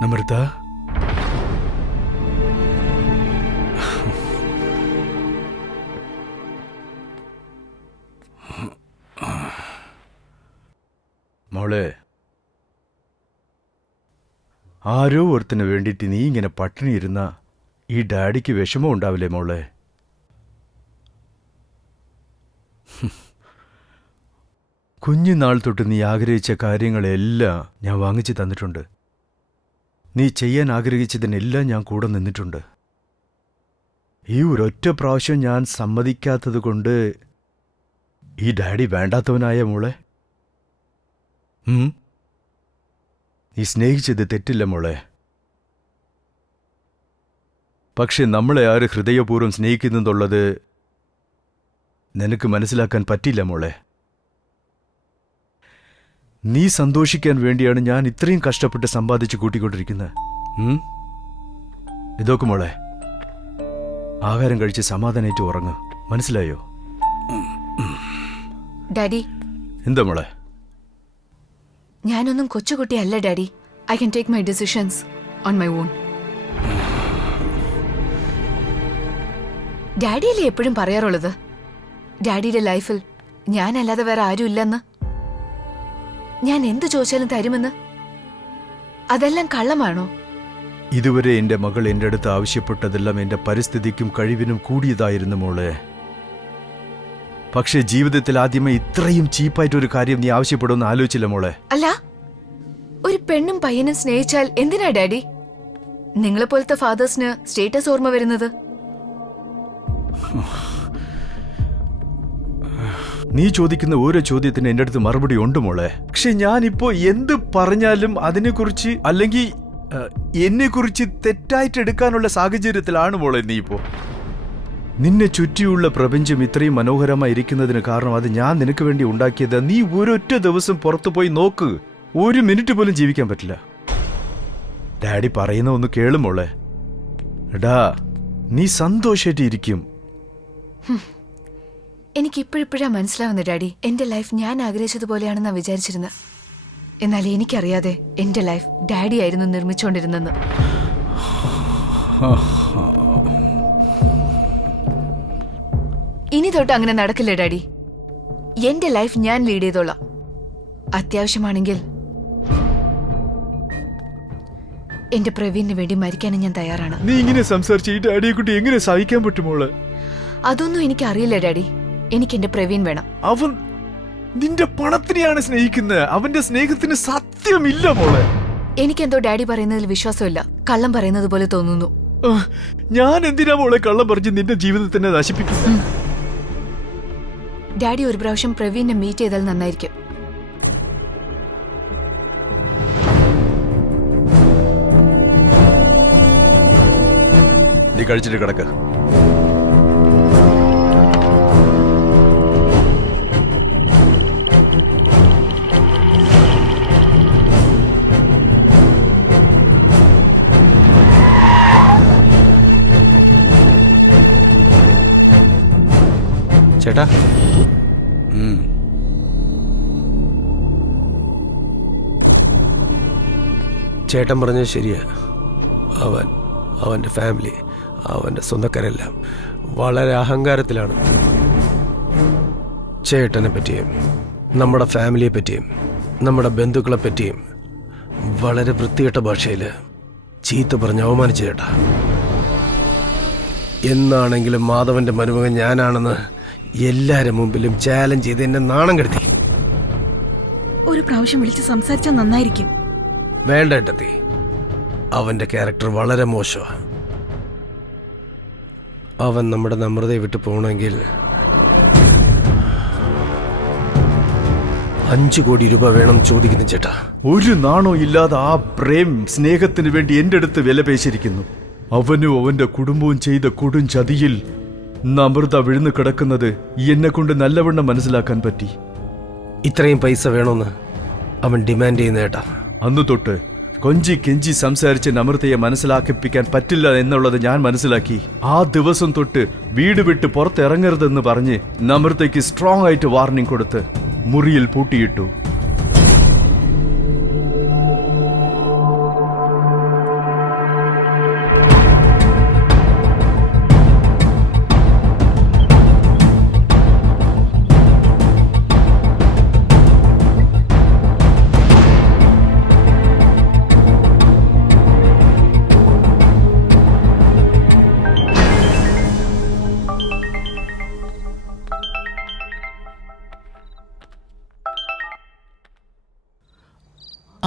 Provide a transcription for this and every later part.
നമ്രത, മോളെ, ആരോ ഒരുത്തിന് വേണ്ടിയിട്ട് നീ ഇങ്ങനെ പട്ടിണി ഇരുന്ന ഈ ഡാഡിക്ക് വിഷമം ഉണ്ടാവില്ലേ മോളെ? കുഞ്ഞുനാൾ തൊട്ട് നീ ആഗ്രഹിച്ച കാര്യങ്ങളെല്ലാം ഞാൻ വാങ്ങിച്ചു തന്നിട്ടുണ്ട്. നീ ചെയ്യാൻ ആഗ്രഹിച്ചതിനെല്ലാം ഞാൻ കൂടെ നിന്നിട്ടുണ്ട്. ഈ ഒരൊറ്റ പ്രാവശ്യം ഞാൻ സമ്മതിക്കാത്തത് കൊണ്ട് ഈ ഡാഡി വേണ്ടാത്തവനായ മോളെ? നീ സ്നേഹിച്ചത് തെറ്റില്ല മോളെ. പക്ഷെ നമ്മളെ ആര് ഹൃദയപൂർവ്വം സ്നേഹിക്കുന്നുള്ളത് നിനക്ക് മനസ്സിലാക്കാൻ പറ്റില്ല മോളെ. നീ സന്തോഷിക്കാൻ വേണ്ടിയാണ് ഞാൻ ഇത്രയും കഷ്ടപ്പെട്ട് സമ്പാദിച്ച് കൂട്ടിക്കൊണ്ടിരിക്കുന്നത്. ഇതൊക്കെ മോളെ, ആഹാരം കഴിച്ച് സമാധാനായിട്ട് ഉറങ്ങ്. മനസ്സിലായോ? ഡാഡി. എന്താ മോളെ? ഞാനൊന്നും കൊച്ചുകുട്ടിയല്ല daddy. I can take my decisions on my own. ഡാഡിയല്ലേ എപ്പോഴും പറയാറുള്ളത് ഡാഡിയുടെ ലൈഫിൽ ഞാനല്ലാതെ വേറെ ആരും ഇല്ലെന്ന്. ഞാൻ എന്ത് ചോദിച്ചാലും തരുമെന്ന്. അതെല്ലാം കള്ളമാണോ? ഇതുവരെ എന്റെ മകൾ എന്റെ അടുത്ത് ആവശ്യപ്പെട്ടതെല്ലാം എന്റെ പരിസ്ഥിതിക്കും കഴിവിനും കൂടിയതായിരുന്നു മോളെ. പക്ഷെ ജീവിതത്തിൽ ആദ്യമേ ഇത്രയും ചീപ്പായിട്ടൊരു കാര്യം നീ ആവശ്യപ്പെടുമെന്ന് ആലോചിച്ചില്ല മോളെ. അല്ല, ഒരു പെണ്ണും പയ്യനും സ്നേഹിച്ചാൽ എന്തിനാ ഡാഡി നിങ്ങളെപ്പോലത്തെ ഫാദേഴ്സിന് സ്റ്റേറ്റസ് ഓർമ്മ വരുന്നത്? നീ ചോദിക്കുന്ന ഓരോ ചോദ്യത്തിന് എന്റെ അടുത്ത് മറുപടി ഉണ്ട് മോളെ. പക്ഷെ ഞാനിപ്പോ എന്ത് പറഞ്ഞാലും അതിനെക്കുറിച്ച് അല്ലെങ്കിൽ എന്നെക്കുറിച്ച് തെറ്റായിട്ട് എടുക്കാനുള്ള സാഹചര്യത്തിലാണ് മോളെ നീ ഇപ്പോ. നിന്നെ ചുറ്റിയുള്ള പ്രപഞ്ചം ഇത്രയും മനോഹരമായിരിക്കുന്നതിന് കാരണം അത് ഞാൻ നിനക്ക് വേണ്ടി ഉണ്ടാക്കിയത്. നീ ഒരൊറ്റ ദിവസം പുറത്തു പോയി നോക്ക്, ഒരു മിനിറ്റ് പോലും ജീവിക്കാൻ പറ്റില്ല. ഡാഡി പറയുന്ന ഒന്ന് കേളു മോളെ. എടാ, നീ സന്തോഷായിട്ട് ഇരിക്കും. എനിക്കിപ്പോഴിപ്പോഴാ മനസ്സിലാവുന്ന ഡാഡി, എന്റെ ലൈഫ് ഞാൻ ആഗ്രഹിച്ചതുപോലെയാണെന്നാ വിചാരിച്ചിരുന്നത്. എന്നാൽ എനിക്കറിയാതെ എന്റെ ലൈഫ് ഡാഡി ആയിരുന്നു നിർമ്മിച്ചുകൊണ്ടിരുന്നെന്ന്. ഇനി തൊട്ട് അങ്ങനെ നടക്കില്ല ഡാഡി. എന്റെ ലൈഫ് ഞാൻ ലീഡ് ചെയ്തോളാം. അത്യാവശ്യമാണെങ്കിൽ എന്റെ പ്രവീണിന് വേണ്ടി മരിക്കാനും ഞാൻ തയ്യാറാണ്. നീ ഇങ്ങനെ സംസാരിച്ച് ഈ ഡാഡിയെ കുട്ടി എങ്ങനെ സഹിക്കാൻ പറ്റുമോള്? അതൊന്നും എനിക്കറിയില്ല ഡാഡി. എനിക്ക് എന്റെ പ്രവീൺ വേണം. അവൻ നിന്റെ പണത്തിനെയാണ് സ്നേഹിക്കുന്നത്. അവന്റെ സ്നേഹത്തിന് സത്യമില്ല മോളെ. എനിക്കെന്തോ ഡാഡി പറയുന്നതിൽ വിശ്വാസമില്ല. കള്ളം പറയുന്നത് പോലെ തോന്നുന്നു. ഞാൻ എന്തിനാ മോളെ കള്ളം പറഞ്ഞ് നിന്റെ ജീവിതത്തിനെ നശിപ്പിക്കുന്നത്? ഡാഡി ഒരു പ്രാവശ്യം പ്രവീണിനെ മീറ്റ് ചെയ്താൽ നന്നായിരിക്കും. നീ കഴിച്ചിട്ട് കിടക്ക. ചേട്ടാ, ചേട്ടൻ പറഞ്ഞത് ശരിയാ. അവൻ്റെ ഫാമിലി, അവൻ്റെ സ്വന്തക്കാരെല്ലാം വളരെ അഹങ്കാരത്തിലാണ്. ചേട്ടനെ പറ്റിയും നമ്മുടെ ഫാമിലിയെ പറ്റിയും നമ്മുടെ ബന്ധുക്കളെ പറ്റിയും വളരെ വൃത്തികെട്ട ഭാഷയിൽ ചീത്ത പറഞ്ഞ് അവമാനിച്ചു ചേട്ടാ. എന്നാണെങ്കിലും മാധവന്റെ മരുമകൻ ഞാനാണെന്ന് എല്ലാരും മുമ്പിലും ചാലഞ്ച് ചെയ്ത് എന്നെ നാണം കെടുത്തി. ഒരു പ്രാവശ്യം വിളിച്ച് സംസാരിച്ചാൽ നന്നായിരിക്കും. വേണ്ട ഏട്ടത്തി, അവന്റെ ക്യാരക്ടർ വളരെ മോശമാണ്. അവൻ നമ്മുടെ നമ്രതയെ വിട്ടു പോകണമെങ്കിൽ 5 കോടി രൂപ വേണം ചോദിക്കുന്നു ചേട്ടാ. ഒരു നാണോ ഇല്ലാതെ ആ പ്രേം സ്നേഹത്തിന് വേണ്ടി എന്റെ അടുത്ത് വില പേശിരിക്കുന്നു. അവനും അവന്റെ കുടുംബവും ചെയ്ത കൊടും ചതിയിൽ നമ്രത വിഴുന്നു കിടക്കുന്നത് എന്നെ കൊണ്ട് നല്ലവണ്ണം മനസ്സിലാക്കാൻ പറ്റി. ഇത്രയും പൈസ വേണമെന്ന് അവൻ ഡിമാൻഡ് ചെയ്യുന്ന ഏട്ടാ. അന്നു തൊട്ട് കൊഞ്ചി കെഞ്ചി സംസാരിച്ച് നമ്രതയെ മനസ്സിലാക്കിപ്പിക്കാൻ പറ്റില്ല എന്നുള്ളത് ഞാൻ മനസ്സിലാക്കി. ആ ദിവസം തൊട്ട് വീട് വിട്ട് പുറത്തിറങ്ങരുതെന്ന് പറഞ്ഞ് നമ്രതയ്ക്ക് സ്ട്രോങ് ആയിട്ട് വാർണിംഗ് കൊടുത്ത് മുറിയിൽ പൂട്ടിയിട്ടു.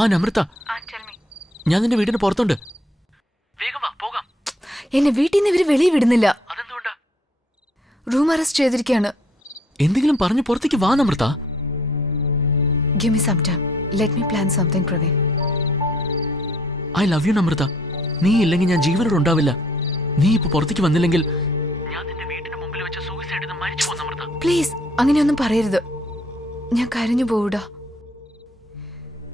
ആ നമ്രത, ഞാൻ നിന്റെ വീടിന് പുറത്തുണ്ട്. വേഗം വാ, പോകാം. എന്നെ വീട്ടിൽ നിന്ന് ഇവര് വെളിയിൽ വിടുന്നില്ല. അതെന്തുകൊണ്ടാ? റൂം അറസ്റ്റ് ചെയ്തിരിക്കുകയാണ്. എന്തെങ്കിലും പറഞ്ഞു പുറത്തേക്ക് വാ Namrata. Give me some time. Let me plan something, Praveen. I love you Namrata. നീ ഇല്ലെങ്കിൽ ഞാൻ ജീവനോട് ഉണ്ടാവില്ല. നീ ഇപ്പൊ പുറത്തേക്ക് വന്നില്ലെങ്കിൽ ഞാൻ നിന്റെ വീടിന് മുമ്പിൽ വെച്ച് സൂയിസൈഡ് ചെയ്ത് മരിച്ചു പോകും നമ്രത. പ്ലീസ് അങ്ങനെയൊന്നും പറയരുത്. ഞാൻ കരഞ്ഞു പോകൂടാ.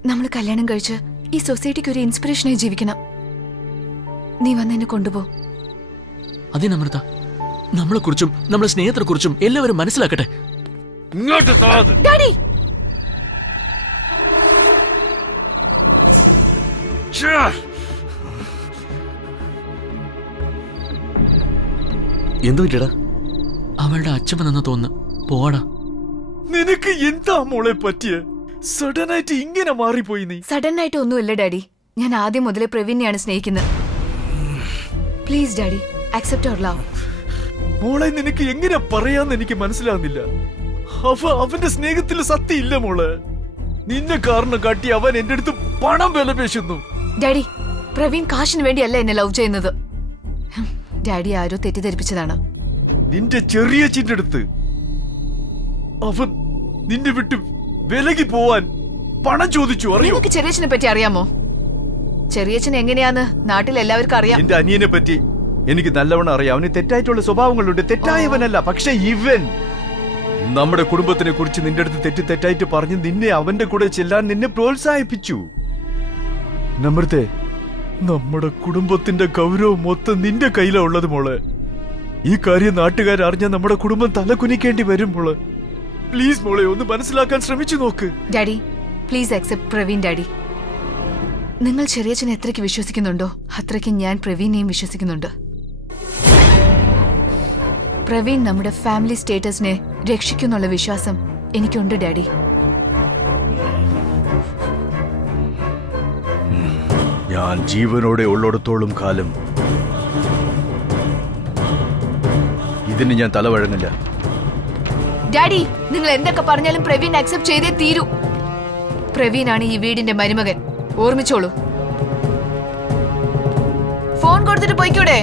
നമ്മൾ കല്യാണം കഴിച്ച് ഈ സൊസൈറ്റിക്ക് ഒരു ഇൻസ്പിറേഷനായി ജീവിക്കണം. നീ വന്ന് എന്നെ കൊണ്ടുപോ. അതെ നമ്രത, നമ്മളെ കുറിച്ചും നമ്മുടെ സ്നേഹത്തെ കുറിച്ചും എല്ലാവരും മനസ്സിലാക്കട്ടെ. ഇങ്ങോട്ട് താത്. ഡാഡി, എന്തു പറ്റിയടാ? അവളുടെ അച്ഛൻ വന്നെന്ന് തോന്നുന്നു. പോവാടാ. നിനക്ക് എന്താ മോളെ പറ്റിയ? സഡനായിട്ട് ഇങ്ങനെ മാറിപ്പോയി നീ. സഡൻ ആയിട്ട് ഒന്നുമില്ല ഡാഡി. ഞാൻ ആദ്യം മുതലേ പ്രവീണിനെയാണ് സ്നേഹിക്കുന്നത്. Please daddy, accept our love. മോളെ നിനക്ക് എങ്ങനെ പറയാന്ന് എനിക്ക് മനസ്സിലാവുന്നില്ല. അവന്റെ സ്നേഹത്തിൽ സത്യം ഇല്ല മോളെ. നിന്നെ കാരണം കാട്ടി അവൻ എന്റെ അടുത്ത് പണം വിലപേശുന്നു. ഡാഡി, പ്രവീൺ കാശിന് വേണ്ടിയല്ല എന്നെ ലവ് ചെയ്യുന്നത്. ഡാഡി ആരോ തെറ്റിദ്ധരിപ്പിച്ചതാണ്. നിന്റെ ചെറിയച്ഛന്റെ അടുത്ത് അവൻ നിന്നെ വിട്ട് വിലകി പോവാൻ പണം ചോദിച്ചു. അറിയോ? നിനക്ക് ചെറിയച്ഛനെ പറ്റി അറിയാമോ? ചെറിയച്ഛൻ എങ്ങനെയാന്ന് നാട്ടിൽ എല്ലാവർക്കും അറിയാം. എന്റെ അനിയനെ പറ്റി എനിക്ക് നല്ലവണ്ണം അറിയാം. അവന് തെറ്റായിട്ടുള്ള സ്വഭാവങ്ങളുണ്ട്. തെറ്റായവനല്ല. പക്ഷെ ഇവൻ നമ്മുടെ കുടുംബത്തിനെ കുറിച്ച് നിന്റെ അടുത്ത് തെറ്റായിട്ട് പറഞ്ഞ് നിന്നെ അവന്റെ കൂടെ ചെല്ലാൻ നിന്നെ പ്രോത്സാഹിപ്പിച്ചു. നമ്രതേ, നമ്മുടെ കുടുംബത്തിന്റെ ഗൗരവം മൊത്തം നിന്റെ കയ്യിലാ ഉള്ളത് മോളെ. ഈ കാര്യം നാട്ടുകാരറിഞ്ഞാൽ നമ്മുടെ കുടുംബം തലകുനിക്കേണ്ടി വരും മോളെ. പ്ലീസ് മോളെ, ഒന്ന് മനസ്സിലാക്കാൻ ശ്രമിച്ചു നോക്ക്. Daddy, please accept Praveen. Daddy, നിങ്ങൾ ചെറിയച്ഛനെ എത്രയ്ക്ക് വിശ്വസിക്കുന്നുണ്ടോ അത്രയ്ക്ക് ഞാൻ പ്രവീണിനെയും വിശ്വസിക്കുന്നുണ്ട്. പ്രവീൺ നമ്മുടെ ഫാമിലി സ്റ്റേറ്റസിനെ രക്ഷിക്കുന്നുള്ള വിശ്വാസം എനിക്കുണ്ട് ഡാഡി. ഞാൻ ജീവനോടെ ഉള്ളിടത്തോളം കാലം ഇതിന് ഞാൻ തലവഴങ്ങില്ല. ഡാഡി, നിങ്ങൾ എന്തൊക്കെ പറഞ്ഞാലും പ്രവീൺ അക്സെപ്റ്റ് ചെയ്തേ തീരൂ. പ്രവീണാണ് ഈ വീടിന്റെ മരുമകൻ. ഓർമ്മിച്ചോളൂ. ഫോൺ കൊടുത്തിട്ട് പോയിക്കൂടെ?